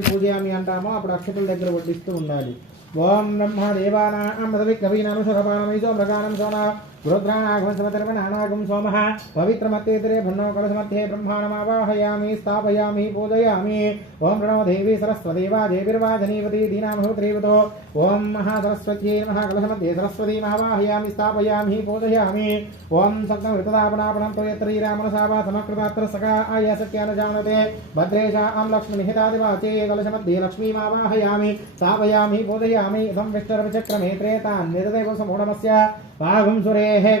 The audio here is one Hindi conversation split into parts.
పూజయామి అంటామో అప్పుడు అక్షతల దగ్గర వడ్డిస్తూ ఉండాలి. ओम ब्रह्म देवानां सविघ्नवीनां शतपानमै सो मृगानं सोना रुद्राणागुंसमतर्पणानागुं सोमः, पवित्रमत्येतरे भन्नो कलशमध्ये ब्रह्माणमावाहयामि, स्थापयामि, पूजयामि। ॐ प्रणो देवी सरस्वती वा देवीर्वाधनीवती दीनामहोत्रीवतो। ॐ महासरस्वत्यै नमः कलशमध्ये सरस्वतीमावाहयामि स्थापयामि, पूजयामि। ॐ सक्तं ऋतदापणापणं तु यत्र रामनसा वा समकृतात्र सखा आयासक्या न जानते भद्रेशां लक्ष्मीनिहितादिवाचे कलशमध्ये लक्ष्मीमावाहयामि, स्थापयामि, पूजयामि। इदं विष्टरविचक्रमे त्रेतान् निरदैव समूढमस्य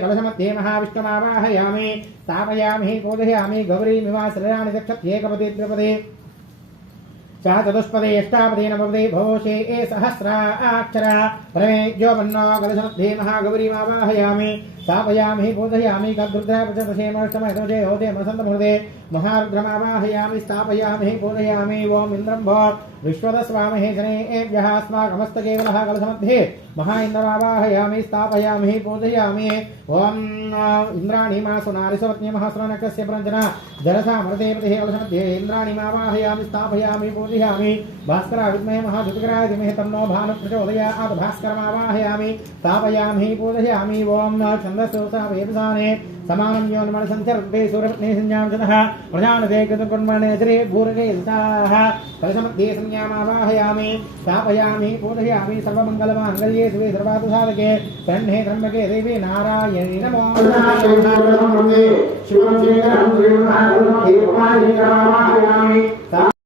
कलशमध्ये महाविष्णुमावाहयामि। स्थापयामि पूजयामि गौरीमिवा, श्रीराणि दक्षत्येकपदे त्रिपदे। च चतुष्पदे अष्टापदे नवपदे, भोषे, ए सहस्रा अक्षरा प्रमे ज्योपन्नो कलशमध्ये महागौरीमावाहयामि। स्थापयामि पूजयामि कद्रुद्रा प्रचतशेमष्टमष्टमशे होते मसन्तमुहूर्ते महारुद्रमावाहयामि स्थापयामि पूजयामि ॐ इन्द्रं भो विश्वदस्वामहे जनेभ्यः अस्माकमस्तकेवलः कलशमध्ये। महा इन्द्रमावाहयामि स्थापयामि पूजयामि ॐ इन्द्राणि मासु नारिसवत्न्यमः सुरनकस्य प्रञ्जना। जलसा मृते प्रतिः कलशमध्ये इन्द्राणिमावाहयामि स्थापयामि पूजयामि भास्करा विद्महे महाधुतिकराय धीमहि तन्नो भानुप्रचोदयात्। भास्करमावाहयामि स्थापयामि पूजयामि ॐ छन्दस्योसा वेदसाने समानं योन्मनसञ्चर्पे सूरपत्ने संज्ञां जनः प्रजानते कृतकुर्मणे श्री भूरगे युताः कलशमध्ये संज्ञामावाहयामि स्थापयामि पूजयामि सर्वमङ्गलमाङ्गल्ये शिवे सर्वार्थसाधके कण्ठे त्र्यम्बके देवी नारायणी नमो